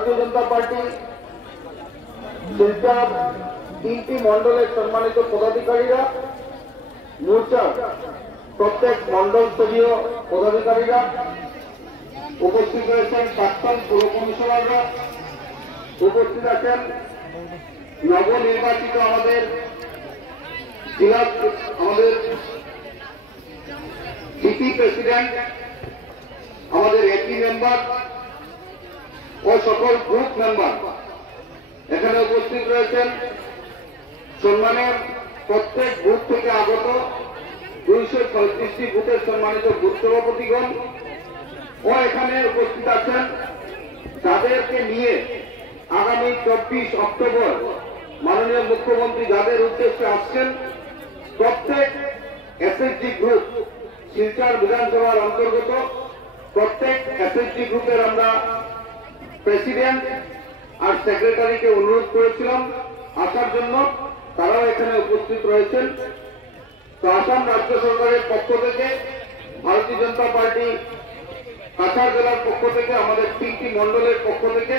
Bharatiya Janata party Silchar 3টি মন্ডলের সম্মানিত পদাধিকারীরা, মোর্চার প্রত্যেক মন্ডল স্তরীয় পদাধিকারীরা উপস্থিত রয়েছেন, প্রাক্তন পুর কমিশনাররা উপস্থিত আছেন, নবনির্বাচিত আমাদের জেলা সিটি প্রেসিডেন্ট, আমাদের এপি মেম্বার ও সকল গ্রুপ মেম্বার এখানে উপস্থিত রয়েছেন। সম্মানের প্রত্যেক বুথ থেকে আগত 235টি বুথের সম্মানিত বুথ সভাপতিগণ ও এখানে উপস্থিত আছেন যাদেরকে নিয়ে আগামী 24 অক্টোবর মাননীয় মুখ্যমন্ত্রী যাদের উদ্দেশ্যে আসছেন, প্রত্যেক এসএসজি গ্রুপ শিলচর বিধানসভার অন্তর্গত প্রত্যেক এসএসজি গ্রুপের আমরা প্রেসিডেন্ট আর সেক্রেটারিকে অনুরোধ করেছিলাম আসার জন্য, তারাও এখানে উপস্থিত রয়েছেন। তো আসাম রাজ্য সরকারের পক্ষ থেকে, ভারতীয় জনতা পার্টি কাছাড় জেলার পক্ষ থেকে, আমাদের 3টি মন্ডলের পক্ষ থেকে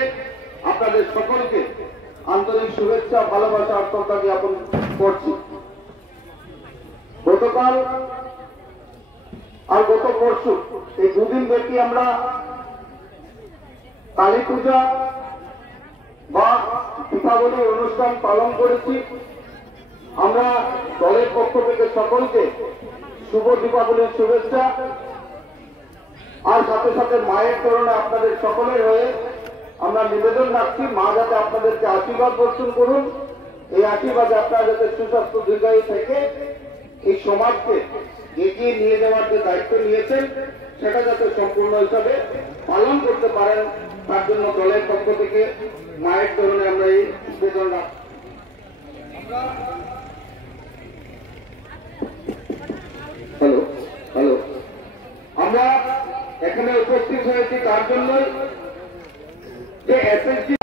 আপনাদের সকলকে আন্তরিক শুভেচ্ছা, ভালোবাসা আর শ্রদ্ধা জ্ঞাপন করছি। গতকাল আর গত পরশু এই দুদিন ব্যাপী আমরা কালী পূজা বা দীপাবলির অনুষ্ঠান পালন করেছি। আমরা দলের পক্ষ থেকে সকলকে শুভ দীপাবলির শুভেচ্ছা, আর সাথে সাথে মায়ের চরণে আপনাদের সকলের হয়ে আমরা নিবেদন রাখছি, মা যাতে আপনাদেরকে আশীর্বাদ বর্ষণ করুন। এই আশীর্বাদে আপনারা যাতে সুস্বাস্থ্য দীর্ঘায়ু থেকে এই সমাজকে এগিয়ে নিয়ে যাওয়ার যে দায়িত্ব নিয়েছেন সেটা যাতে সম্পূর্ণ হিসাবে পালন করতে পারেন, তার জন্য দলের পক্ষ থেকে মায়ের চরণে আমরা এই নিবেদন রাখছি। হ্যালো, আমরা এখানে উপস্থিত হয়েছি তার জন্যই যে এসএসজি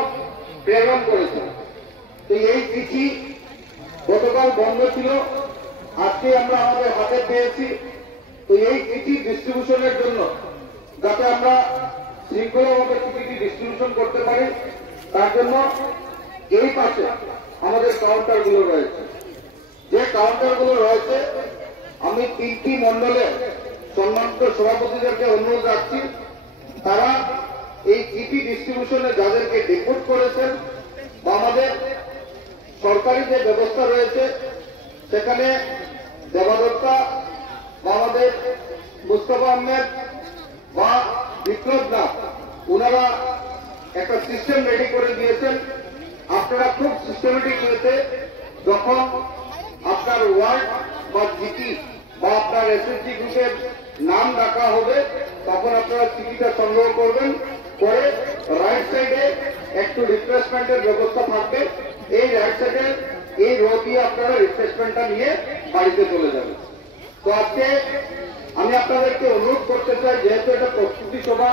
প্রেরণ করেছে। তো এই চিঠি গতকাল বন্ধ ছিল, আজকে আমরা আমাদের হাতে পেয়েছি। তো এই চিঠি ডিস্ট্রিবিউশনের জন্য যাতে আমরা শৃঙ্খলাভাবে চিঠিটি ডিস্ট্রিবিউশন করতে পারি, তার জন্য এই পাশে আমাদের কাউন্টারগুলো রয়েছে। যে কাউন্টারগুলো রয়েছে, আমি 3টি মন্ডলের সম্মানিত সভাপতিদেরকে অনুরোধ রাখছি, তারা এই চিঠি ডিস্ট্রিবিউশনে যাদেরকে ডিপুট করেছেন বা আমাদের সরকারি যে ব্যবস্থা রয়েছে সেখানে দেবাদত্তা বা আমাদের মুস্তফা আহমেদ বা বিপ্লব নাথ, ওনারা একটা সিস্টেম রেডি করে দিয়েছেন। আপনারা খুব সিস্টেমেটিক হয়েছে, যখন আপনার ওয়ার্ড বা জিপি বা আপনার এসএসজি গ্রুপের নাম ডাকা হবে, তখন আপনারা চিঠিটা সংগ্রহ করবেন, করে রাইট সাইডে একটু রিফ্রেশমেন্টের ব্যবস্থা থাকবে। এই রাইট সাইডে এই রো দিয়ে আপনারা রিফ্রেশমেন্টটা নিয়ে বাড়িতে চলে যাবেন। তো আজকে আমি আপনাদেরকে অনুরোধ করতে চাই, যেহেতু এটা প্রস্তুতি সভা,